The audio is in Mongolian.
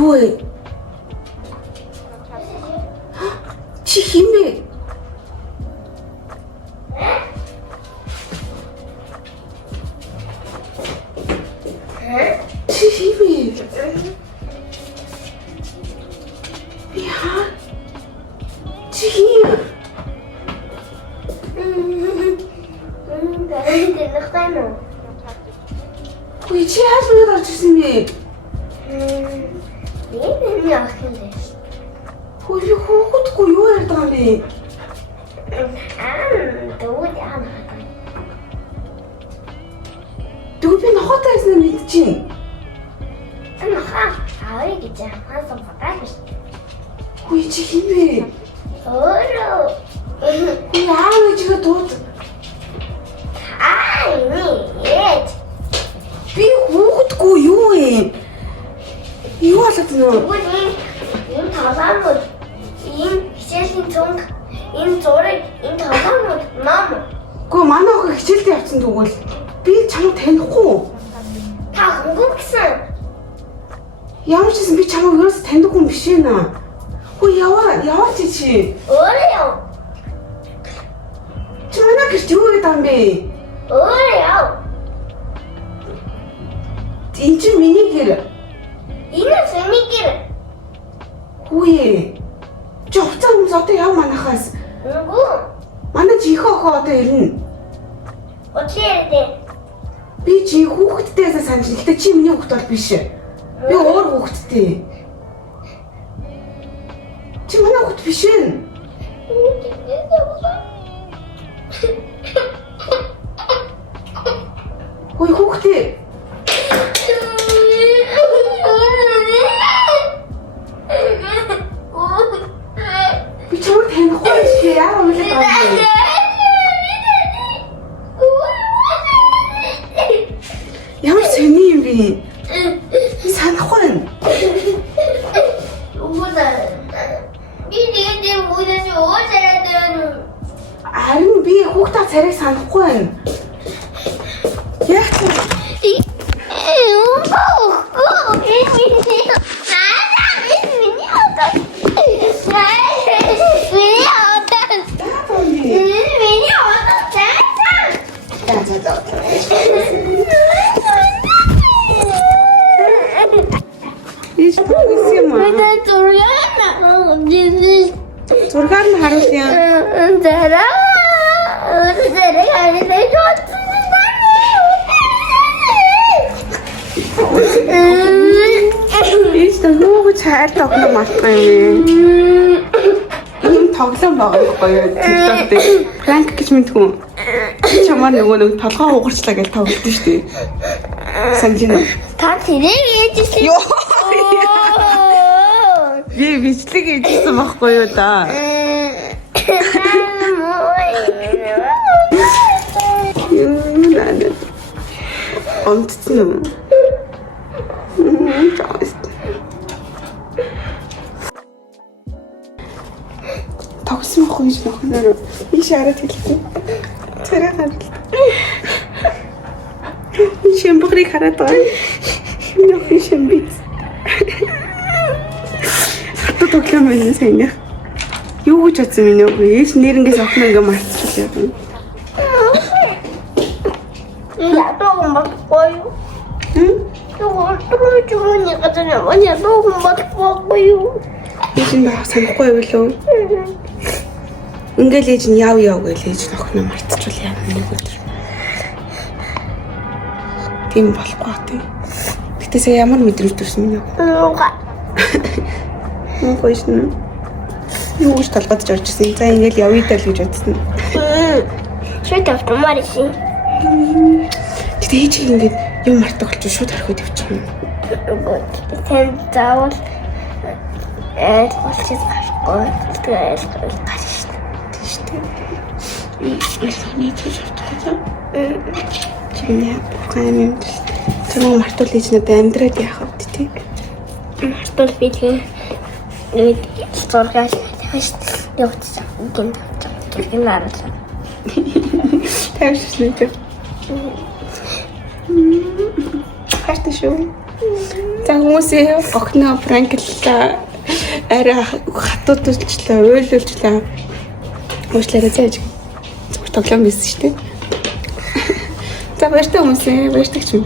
Юу вэ? Чи химээ? Чи химээ? Яа? Чи химээ? Ой, чи хаалт орж ирсэн бэ? Энэ яах юм бэ? Ой, хүүхдгүй юу ярьдаг юм бэ? Дүүд яана. Дүүд би нохотой байсан юм бид чинь. Аваа гэж хаасан багаж. Ой, чи химээ? Өөрөө. Ой, аав ээжгээ дууд. Нет. Би хүүхдгүй юу вэ? Юу болоод нөө? Энэ талаамууд энэ хичээлийн цонх энэ зураг энэ талаамууд ном. Гэхдээ манай охин хичээлдээ явсан тэгвэл би чамд танихгүй. Та хөнгөн гэсэн. Ямар ч гэсэн би чамайг ерөөс таньдаг хүн биш ээ. Хөө яваа чи. Өөрөө яв. Чи манай гэрч юу гэдэг юм бэ? Өөрөө яв. Энэ чи миний гэр. Энэ сэний гэр. Хөөе. Чи хувцас хүмүүс одоо яв манахаас. Үгүй. Манай жинхэнэ охин одоо ирнэ. Өчигдээ. Би чи хүүхдтэйсээ санаж. Гэтэ чи миний хүүхд бол биш. Би өөр хүүхдтэй. Чи манай хүүхд биш ээ. Хөөе хүүхдтэй. Би чамд танихгүй биш яа үлээ байна. Ямар сони юм бэ? Санахгүй байна. Харин би хүүхдээ царайг санахгүй байна. Яах вэ? Зургаар нь харуулъя. Ийш нөгөө чайлт огно мартсан юм. Ийм тоглоом байгаа байхгүй юу? TikTok дээр пранк гэж мэдгүй. Чамаар нөгөө толгоо угарчлаа гэж тоглолт шүү дээ. Санаж байна. Та тэрийг ээжсэн. Йоо. Би бичлэг хийжсэн байхгүй юу да? Онцсон юм. Тогсон ахгүй гэж нөхнөр би шаарад хэлсэн. Царай хараад. Би шимбрыг хараад байна. Нөх шимби. Тоглоом байна сайн. Юу гэж бодсон минь нөө ээж нэрнгээс охин ингээ мартчихлаа юм. Ядуу баггүй юу? Юу ч юм не гадаг юм. Ядуу баггүй юу? Ээж нь санахгүй байлоо. Ингээл ээж нь яв гэж ээж охиноо мартчихвал яа нэг өдөр. Тийм болохгүй бат. Гэтэ сая ямар мэдрэмж төрсөн минь юу? Мөн гоёшн. Юу ч талбад ч орчихсон. За ингээл явъя даа л гэж бодсон. Шууд автомаар ишин. Гэтэ ээж ингээд юм мартах болж шууд орхиод явчихна. Тэн заавал болчих байхгүй. Тэгээд гаш шүү дээ. Илсоны чиж авчихсан. Чиний бүхэн юм. Тэрийг мартуул ээж надад амьдраад яах вэ тий? Мартуул би тэгээ зургаас явуулсан. Гин наарлаа. Тавьчихсан юм. Хаштай шүү. За хүмүүсээ огноо пранклаа. Арай хатуудчлаа, уйлуулчлаа. Уучлаарай зааж. Зүгээр тоглоом байсан шүү дээ. За баяртай хүмүүсээ, баяртай ч юм.